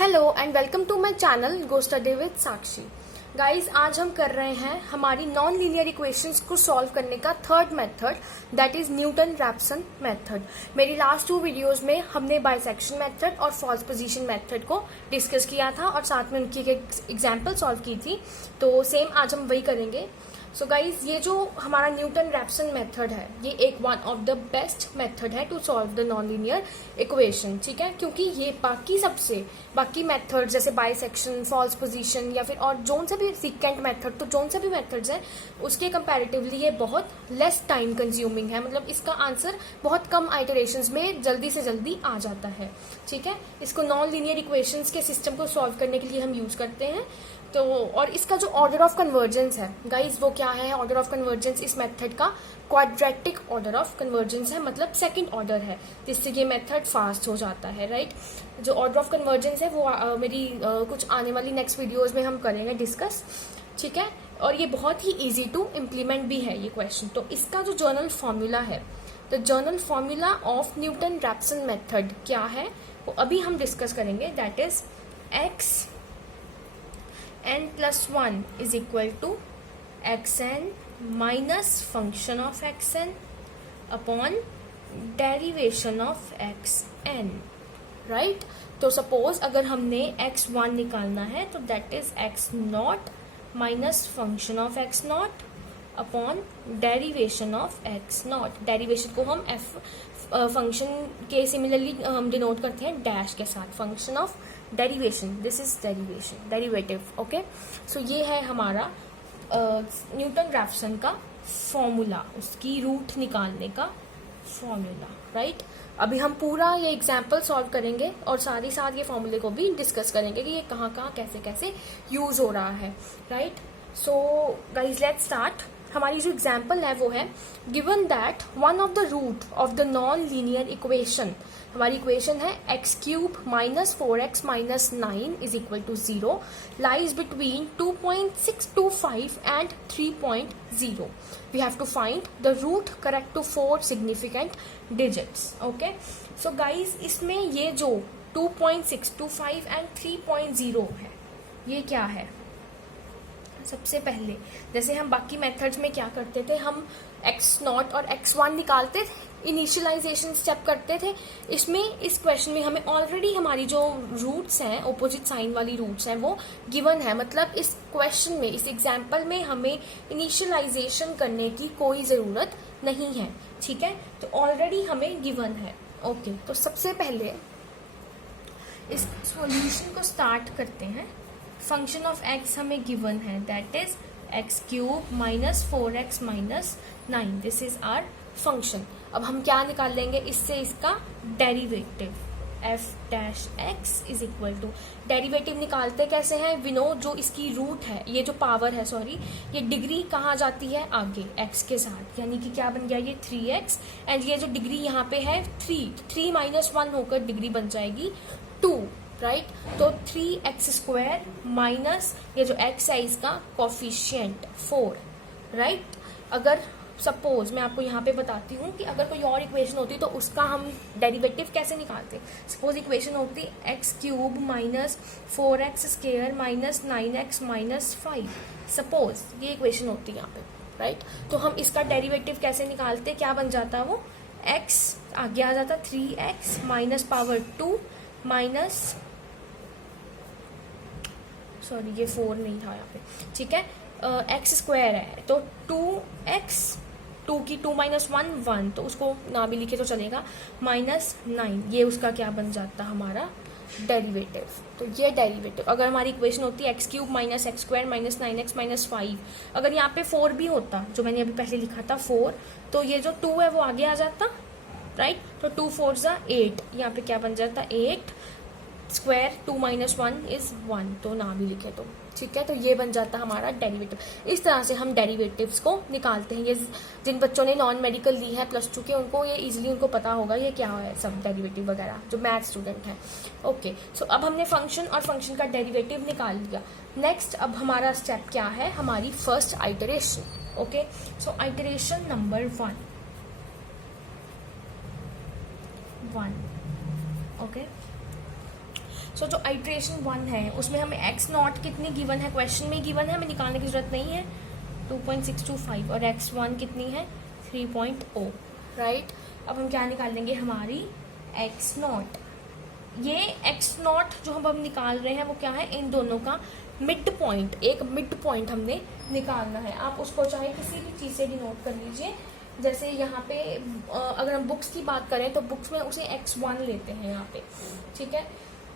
Hello and welcome to my channel go study with Sakshi. Guys, आज हम कर रहे हैं हमारी नॉन लीनियर इक्वेशंस को सॉल्व करने का third method, that is Newton Raphson method. मेरी लास्ट 2 वीडियोस में हमने बाइसेक्शन मेथड और फॉल्स पोजीशन मेथड को डिस्कस किया था और साथ में उनकी एक एग्जाम्पल सॉल्व की थी, तो सेम आज हम वही करेंगे। सो गाइज, ये जो हमारा न्यूटन रैप्सन मेथड है, ये एक one of the best method है to solve the non linear equation, ठीक है। क्योंकि ये बाकी मेथड जैसे बाइसेक्शन, फॉल्स पोजीशन या फिर और जोन से भी सीकेंट मेथड, तो जोन से भी मेथड्स हैं उसके कंपैरेटिवली ये बहुत लेस टाइम कंज्यूमिंग है। मतलब इसका आंसर बहुत कम आइटरेशंस में जल्दी से जल्दी आ जाता है, ठीक है। इसको नॉन लीनियर इक्वेशंस के सिस्टम को सॉल्व करने के लिए हम यूज करते हैं। तो और इसका जो ऑर्डर ऑफ कन्वर्जेंस है गाइज, वो क्या है? ऑर्डर ऑफ कन्वर्जेंस इस मेथड का क्वाड्रेटिक ऑर्डर ऑफ कन्वर्जेंस है, मतलब सेकंड ऑर्डर है, जिससे ये मेथड फास्ट हो जाता है, राइट। जो ऑर्डर ऑफ कन्वर्जेंस है वो मेरी कुछ आने वाली नेक्स्ट वीडियोस में हम करेंगे डिस्कस, ठीक है। और ये बहुत ही इजी टू इम्प्लीमेंट भी है ये क्वेश्चन। तो इसका जो जर्नल फॉर्मूला है, तो journal formula of Newton Raphson method क्या है वो अभी हम डिस्कस करेंगे। That is x n+1 is equal to xn minus function of xn upon derivation of xn, right? तो सपोज अगर हमने x1 निकालना है तो that is x0 minus function of x0 upon derivation of x0। Derivation को हम function के similarly हम डिनोट करते हैं डैश के साथ, function of derivation, this is derivation, derivative, okay. So ये है हमारा न्यूटन रैप्सन का फॉर्मूला, उसकी रूट निकालने का फॉर्मूला, राइट। अभी हम पूरा ये एग्जाम्पल सॉल्व करेंगे और साथ ही साथ ये फॉर्मूले को भी डिस्कस करेंगे कि ये कहाँ कहाँ कैसे कैसे यूज हो रहा है, right. So guys, let's start. हमारी जो एग्जाम्पल है वो है given that one of the root of the non linear equation, हमारी इक्वेशन है x³ minus 4x minus 9 is equal to 0 lies between 2.625 and 3.0। We have to find the root correct to 4 significant digits, okay. So guys, इसमें ये जो 2.625 and 3.0 है, ये क्या है? सबसे पहले जैसे हम बाकी मेथड्स में क्या करते थे, हम x0 और x1 निकालते थे, इनिशियलाइजेशन स्टेप करते थे। इसमें इस क्वेश्चन में हमें ऑलरेडी हमारी जो रूट्स हैं, ऑपोजिट साइन वाली रूट्स हैं, वो गिवन है। मतलब इस क्वेश्चन में, इस एग्जाम्पल में हमें इनिशियलाइजेशन करने की कोई ज़रूरत नहीं है, ठीक है। तो ऑलरेडी हमें गिवन है, ओके। तो सबसे पहले इस सॉल्यूशन को स्टार्ट करते हैं। फंक्शन ऑफ x हमें गिवन है, that is x³ minus 4x minus 9, this is our function. अब हम क्या निकाल लेंगे इससे? इसका derivative f' is equal to, derivative निकालते कैसे हैं? वी नो, जो इसकी रूट है, ये जो पावर है, सॉरी, ये डिग्री कहाँ जाती है? आगे x के साथ, यानी कि क्या बन गया ये 3x, एंड ये जो डिग्री यहाँ पे है 3 माइनस 1 होकर डिग्री बन जाएगी 2, राइट। तो 3x² माइनस ये जो x है इसका कोफिशिएंट 4, राइट। अगर सपोज मैं आपको यहाँ पे बताती हूँ कि अगर कोई और इक्वेशन होती तो उसका हम डेरिवेटिव कैसे निकालते। सपोज इक्वेशन होती x³ minus 4x² minus 9x minus 5, suppose ये इक्वेशन होती यहाँ पे, राइट। तो हम इसका डेरिवेटिव कैसे निकालते? क्या बन जाता वो? x आगे आ जाता 3x minus power 2 minus, sorry ये 4 नहीं था यहाँ पे, ठीक है। x² है तो 2x, 2 की 2 माइनस 1 1, तो उसको ना भी लिखे तो चलेगा, माइनस 9, ये उसका क्या बन जाता हमारा डेरिवेटिव। तो ये डेरिवेटिव, अगर हमारी इक्वेशन होती है x³ minus x² minus 9x minus 5, अगर यहाँ पे 4 भी होता, जो मैंने अभी पहले लिखा था 4, तो ये जो 2 है वो आगे आ जाता, राइट। तो 2 4 ज़ा 8, यहाँ पे क्या बन जाता 8 स्क्वायर, 2 माइनस 1 इज 1, तो ना भी लिखे तो, ठीक है। तो ये बन जाता हमारा डेरिवेटिव। इस तरह से हम डेरिवेटिव्स को निकालते हैं। ये जिन बच्चों ने नॉन मेडिकल ली है +2 के, उनको ये इजीली उनको पता होगा ये क्या है सब डेरिवेटिव वगैरह, जो मैथ स्टूडेंट हैं, ओके। सो अब हमने फंक्शन और फंक्शन का डेरिवेटिव निकाल लिया। नेक्स्ट अब हमारा स्टेप क्या है? हमारी फर्स्ट आइटरेशन, ओके। सो आइटरेशन नंबर 1, ओके। सो जो आइट्रेशन 1 है उसमें हमें x नॉट कितनी गिवन है, क्वेश्चन में गिवन है, हमें निकालने की जरूरत नहीं है, 2.625, और x1 कितनी है 3.0, राइट। अब हम क्या निकाल लेंगे, हमारी x नॉट। ये x नॉट जो हम निकाल रहे हैं वो क्या है, इन दोनों का मिड पॉइंट, एक मिड पॉइंट हमने निकालना है। आप उसको चाहे किसी भी चीज़ से डिनोट कर लीजिए, जैसे यहाँ पे अगर हम बुक्स की बात करें तो बुक्स में उसे x1 लेते हैं यहाँ पे, ठीक है।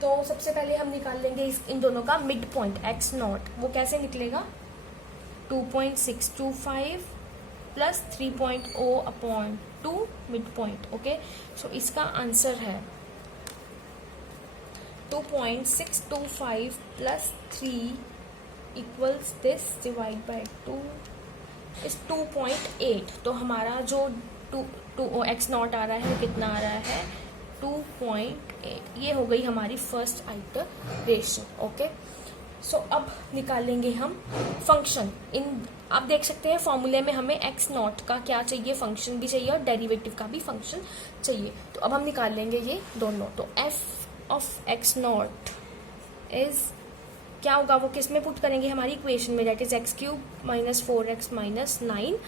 तो सबसे पहले हम निकाल लेंगे इन दोनों का मिड पॉइंट x नॉट। वो कैसे निकलेगा, 2.625 plus 3.0 upon 2 mid point, okay. So इसका आंसर है 2.625 plus 3 equals this divide by 2 is 2.8। तो हमारा जो x नॉट आ रहा है कितना आ रहा है, 2.8। ये हो गई हमारी फर्स्ट आइटरेशन, ओके। सो अब निकालेंगे हम फंक्शन। आप देख सकते हैं फॉर्मूले में हमें x नॉट का क्या चाहिए, फंक्शन भी चाहिए और डेरिवेटिव का भी फंक्शन चाहिए। तो अब हम निकाल लेंगे ये दोनों। तो f of x not is क्या होगा, वो किस में पुट करेंगे, हमारी इक्वेशन में, that is x³ minus 4x minus 9।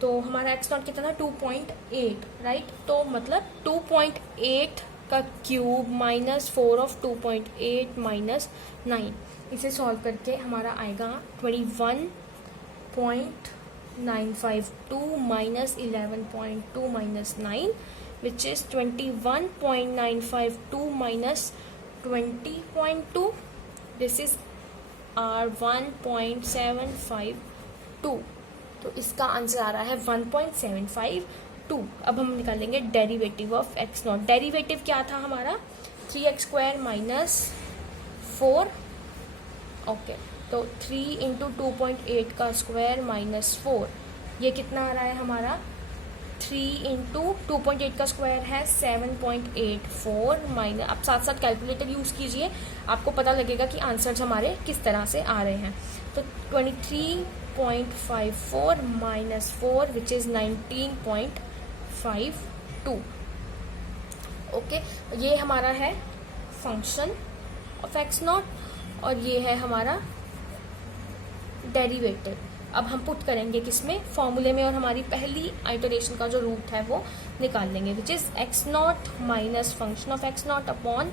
तो हमारा x नॉट कितना था 2.8, राइट। तो मतलब 2.8 का क्यूब माइनस 4 ऑफ 2.8 माइनस 9, इसे सॉल्व करके हमारा आएगा 21.952 minus 11.2 minus 9 which is 21.952 minus 20.2, this is our 1.752। तो इसका आंसर आ रहा है 1.752। अब हम निकालेंगे derivative of X not. Derivative क्या था हमारा, 3x² माइनस 4, ओके। तो 3 इंटू 2.8 का स्क्वायर माइनस 4, ये कितना आ रहा है हमारा, 3 इंटू 2.8 का स्क्वायर है 7.84 माइनस, आप साथ साथ कैलकुलेटर यूज़ कीजिए, आपको पता लगेगा कि आंसर्स हमारे किस तरह से आ रहे हैं। तो 23.54 माइनस 4 विच इज़ 19.52, ओके। ये हमारा है फंक्शन ऑफ एक्स नॉट और ये है हमारा डेरिवेटिव। अब हम पुट करेंगे किसमें, फॉर्मूले में, और हमारी पहली आइटरेशन का जो रूट है वो निकाल लेंगे, which is X not minus function of X not upon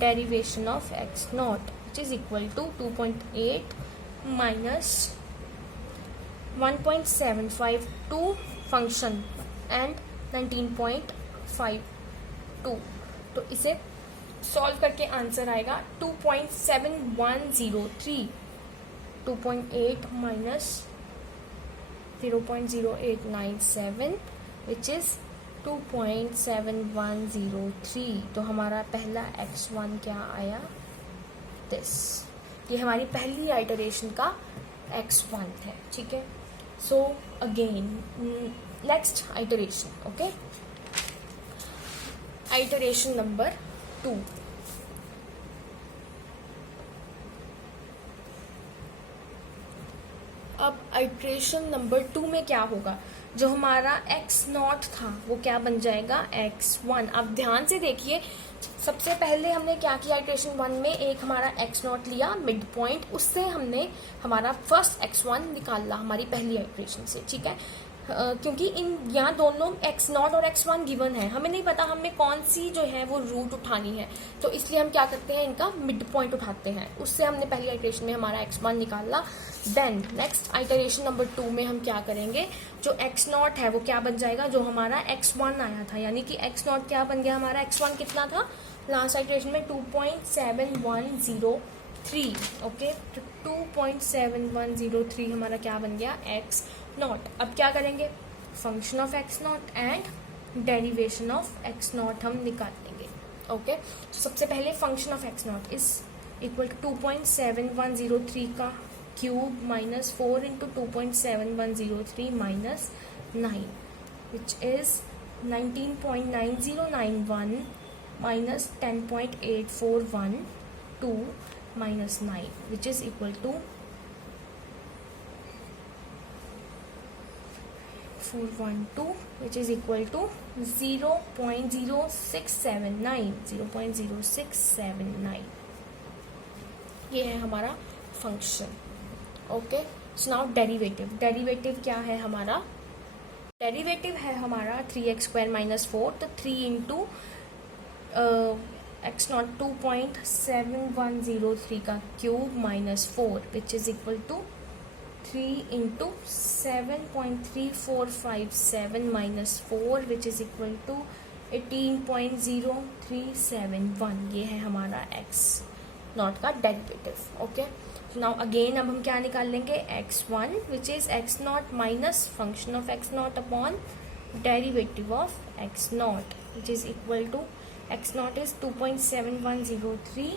derivation of X not, which is equal to 2.8 minus 1.752 function and 19.52। तो इसे सॉल्व करके आंसर आएगा 2.7103, 2.8 माइनस 0.0897 विच इज 2.7103। तो हमारा पहला x1 क्या आया, दिस। ये हमारी पहली आइटरेशन का x1 है, ठीक है। So again next iteration, okay, iteration number 2। अब आइट्रेशन नंबर 2 में क्या होगा, जो हमारा x नॉट था वो क्या बन जाएगा x1। अब ध्यान से देखिए, सबसे पहले हमने क्या किया, आइट्रेशन 1 में एक हमारा x नॉट लिया मिड पॉइंट, उससे हमने हमारा फर्स्ट x1 निकाला हमारी पहली आइट्रेशन से, ठीक है। क्योंकि इन यहाँ दोनों x नॉट और x1 गिवन है, हमें नहीं पता हमें कौन सी जो है वो रूट उठानी है, तो इसलिए हम क्या करते हैं, इनका मिड पॉइंट उठाते हैं। उससे हमने पहली आइटरेशन में हमारा x1 निकाला। देन नेक्स्ट आइटरेशन नंबर 2 में हम क्या करेंगे, जो x नॉट है वो क्या बन जाएगा, जो हमारा x1 आया था, यानी कि x नॉट क्या बन गया हमारा, x1 कितना था लास्ट आइटरेशन में 2.7103, ओके। तो 2.7103 हमारा क्या बन गया x नॉट। अब क्या करेंगे, function of x not and derivation of x not हम निकाल लेंगे, ओके। तो सबसे पहले function of x not is equal to 2.7103 का cube minus 4 into 2.7103 minus 9 which is 19.9091 minus 10.8412 minus 9 which is equal to 412 which is equal to 0.0679. ये है हमारा function. Okay, so now derivative. Derivative क्या है हमारा? डेरिवेटिव है हमारा 3x² - 4, तो 3 इंटू x0 2.7103 का cube -4 which is equal to 3 into 7.3457 -4 which is equal to 18.0371। ये है हमारा x0 का डेरिवेटिव। ओके, नाउ अगेन अब हम क्या निकाल लेंगे? x1 which is x0 minus function of x0 upon derivative of x0 which is equal to x0 is 2.7103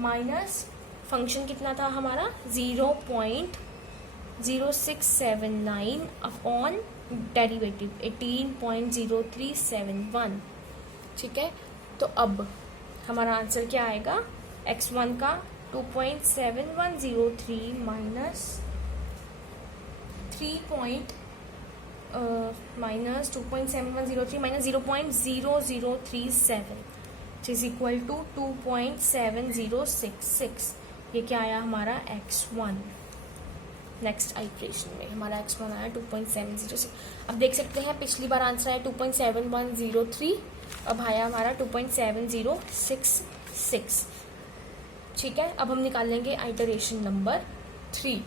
minus function कितना था हमारा? 0.0679 अपॉन डेरिवेटिव 18.0371। ठीक है, तो अब हमारा आंसर क्या आएगा? x1 का 2.7103 minus 2.7103 minus 0.0037 which is equal to 2.7066। ये क्या आया हमारा? x1। नेक्स्ट आइट्रेशन में हमारा x1 आया 2.706। अब देख सकते हैं पिछली बार आंसर आया 2.7103, अब आया हमारा 2.7066। ठीक है, अब हम निकाल लेंगे आइटरेशन नंबर 3।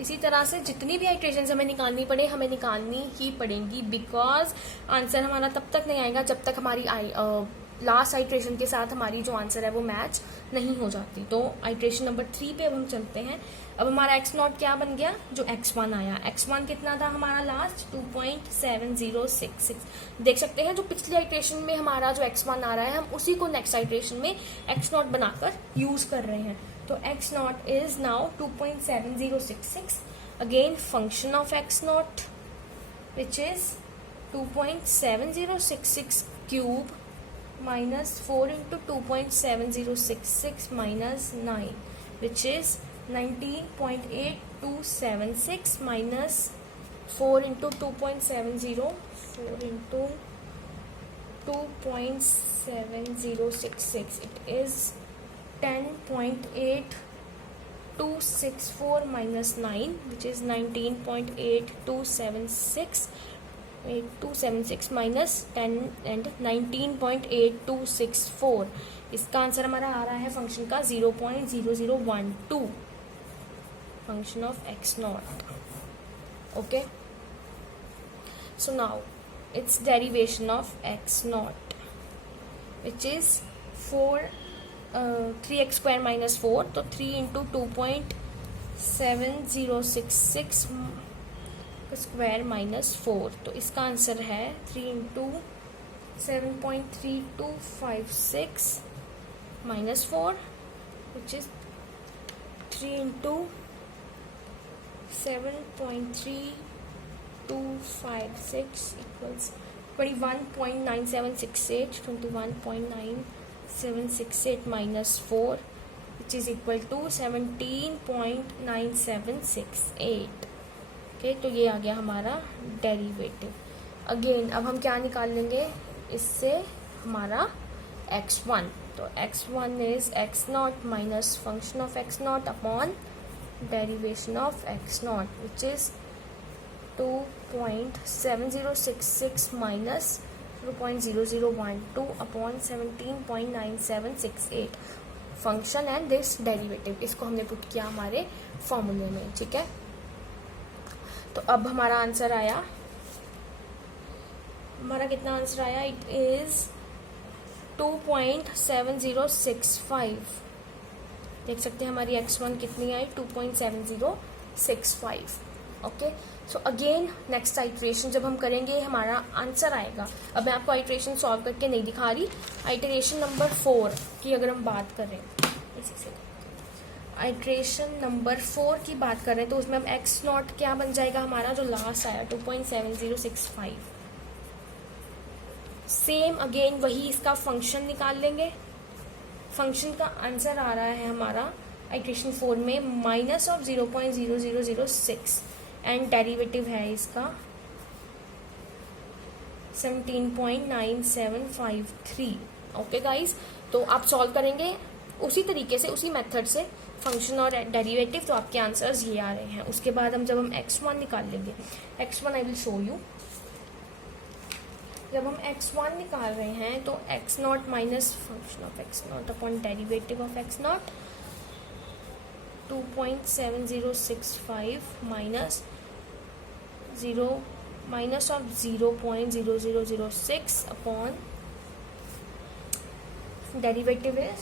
इसी तरह से जितनी भी आइटरेशन हमें निकालनी पड़े, हमें निकालनी ही पड़ेंगी, बिकॉज आंसर हमारा तब तक नहीं आएगा जब तक हमारी लास्ट आइट्रेशन के साथ हमारी जो आंसर है वो मैच नहीं हो जाती। तो आइट्रेशन नंबर 3 पे अब हम चलते हैं। अब हमारा x0 क्या बन गया? जो x1 आया, x1 कितना था हमारा लास्ट? 2.7066। देख सकते हैं जो पिछली आइट्रेशन में हमारा जो x1 आ रहा है, हम उसी को नेक्स्ट आइट्रेशन में x0 बनाकर यूज कर रहे हैं। तो x0 is now 2.7066। Again function of x0 which is 2.7066 cube minus 4 into 2.7066 minus 9 which is 19.8276 minus 4 into 2.70 4 into 2.7066 it is 10.8264 minus 9 which is 19.8276 8276 minus 10 and 19.8264। इसका आंसर हमारा आ रहा है फंक्शन का 0.0012 function of x0। Okay, so now it's derivation of x0 which is 3x² - 4, तो 3 into 2.7066 square -4, तो इसका answer है 3 into 7.3256 -4 which is 3 into 7.3256 equals 21.9768 21.9768 -4 which is equal to 17.9768। Okay, तो ये आ गया हमारा डेरिवेटिव। अगेन अब हम क्या निकाल लेंगे इससे? हमारा x1, तो x1 is x0 minus function of x0 upon derivation of x0 which is 2.7066 minus 0.0012 upon 17.9768 function and this derivative. इसको हमने पुट किया हमारे फॉर्मूले में। ठीक है, तो अब हमारा आंसर आया, हमारा कितना आंसर आया? It is 2.7065। देख सकते हैं हमारी x1 कितनी आई? 2.7065। Okay, so again next iteration जब हम करेंगे हमारा आंसर आएगा। अब मैं आपको आइट्रेशन सॉल्व करके नहीं दिखा रही। आइट्रेशन नंबर 4 की अगर हम बात करें, आइट्रेशन नंबर 4 की बात कर रहे हैं, तो उसमें हम x0 क्या बन जाएगा हमारा? जो लास्ट आया 2.7065। सेम अगेन वही इसका फंक्शन निकाल लेंगे। फंक्शन का आंसर आ रहा है हमारा आइट्रेशन 4 में माइनस ऑफ 0.0006 एंड डेरिवेटिव है इसका 17.9753। ओके गाइज, तो आप सॉल्व करेंगे उसी तरीके से, उसी मेथड से फंक्शन और डेरिवेटिव, तो आपके आंसर्स ये आ रहे हैं। उसके बाद जब हम x1 निकाल लेंगे, x1 I will show you. जब हम x1 निकाल रहे हैं तो x0 minus function of x0 upon derivative of x0 2.7065 minus of 0.0006 upon derivative is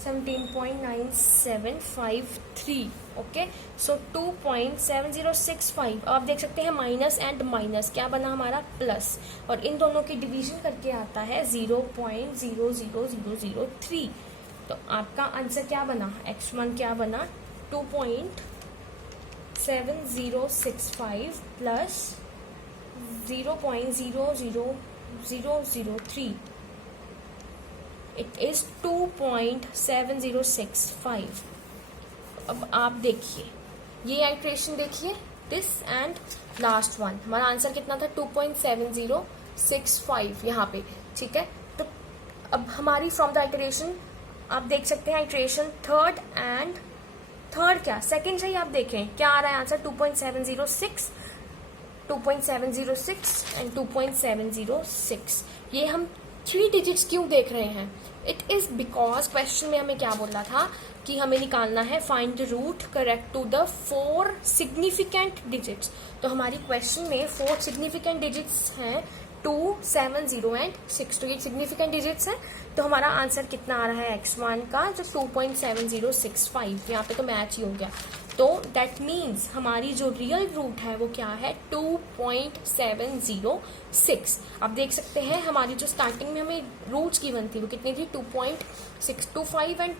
17.9753। Okay, so 2.7065, आप देख सकते हैं माइनस एंड माइनस क्या बना हमारा प्लस, और इन दोनों की डिवीजन करके आता है 0.00003। तो आपका आंसर क्या बना, x1 क्या बना 2.7065 प्लस 0.00003, इट इज 2.7065। अब आप देखिए ये आइट्रेशन देखिए, दिस एंड लास्ट वन, हमारा आंसर कितना था 2.7065 यहाँ पे, ठीक है। तो अब हमारी फ्रॉम द आइट्रेशन आप देख सकते हैं आइट्रेशन थर्ड एंड थर्ड क्या सेकंड से ही आप देखें क्या आ रहा है आंसर 2.706 एंड 2.706। ये हम 3 डिजिट्स क्यों देख रहे हैं, इट इज बिकॉज क्वेश्चन में हमें क्या बोला था कि हमें निकालना है find the root correct to the 4 significant digits. तो हमारी क्वेश्चन में 4 सिग्निफिकेंट डिजिट्स हैं 2, 7, 0 एंड 6। तो ये सिग्निफिकेंट डिजिट्स हैं, तो हमारा आंसर कितना आ रहा है x1 का जो 2.7065, यहाँ पे तो मैच ही हो गया। तो दैट मीन्स हमारी जो रियल रूट है वो क्या है 2.706। आप देख सकते हैं हमारी जो स्टार्टिंग में हमें रूट्स गिवन थी वो कितनी थी 2.625 एंड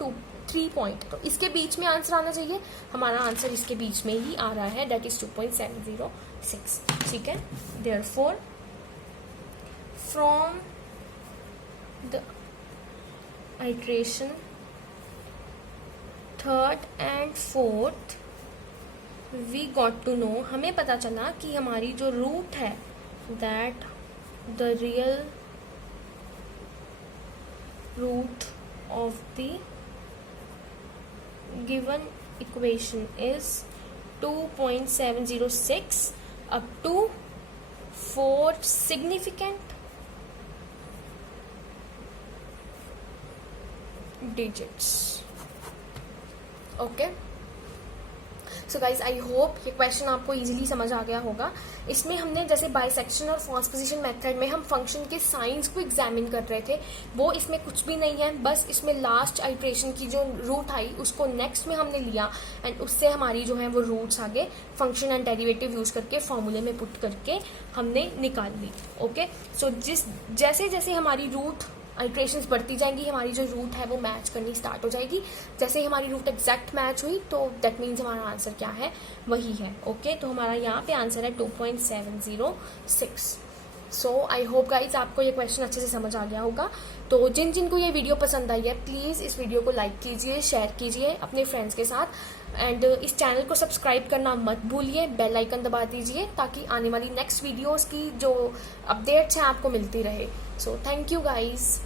3 पॉइंट, तो इसके बीच में आंसर आना चाहिए, हमारा आंसर इसके बीच में ही आ रहा है, दैट इज 2.706। ठीक है, therefore from the iteration third and fourth we got to know, हमें पता चला कि हमारी जो रूट है that the real root of the given equation is 2.706 up to 4 significant digits. Okay, so guys I hope ये क्वेश्चन आपको easily समझ आ गया होगा। इसमें हमने जैसे बाइसेक्शन और ट्रांसपोजिशन मेथड में हम फंक्शन के साइंस को एग्जामिन कर रहे थे, वो इसमें कुछ भी नहीं है, बस इसमें लास्ट आइट्रेशन की जो रूट आई उसको नेक्स्ट में हमने लिया एंड उससे हमारी जो है वो रूट्स आगे फंक्शन एंड डेरिवेटिव यूज करके फॉर्मूले में पुट करके हमने निकाल ली। ओके, सो जैसे जैसे हमारी रूट आइट्रेशंस बढ़ती जाएंगी हमारी जो रूट है वो मैच करनी स्टार्ट हो जाएगी। जैसे ही हमारी रूट एग्जैक्ट मैच हुई तो दैट मीन्स हमारा आंसर क्या है वही है। ओके, तो हमारा यहाँ पे आंसर है 2.706। सो आई होप गाइज आपको ये क्वेश्चन अच्छे से समझ आ गया होगा। तो जिनको ये वीडियो पसंद आई है प्लीज़ इस वीडियो को लाइक कीजिए, शेयर कीजिए अपने फ्रेंड्स के साथ एंड इस चैनल को सब्सक्राइब करना मत भूलिए, बेल आइकन दबा दीजिए ताकि आने वाली नेक्स्ट वीडियोस की जो अपडेट्स हैं आपको मिलती रहे। So thank you guys.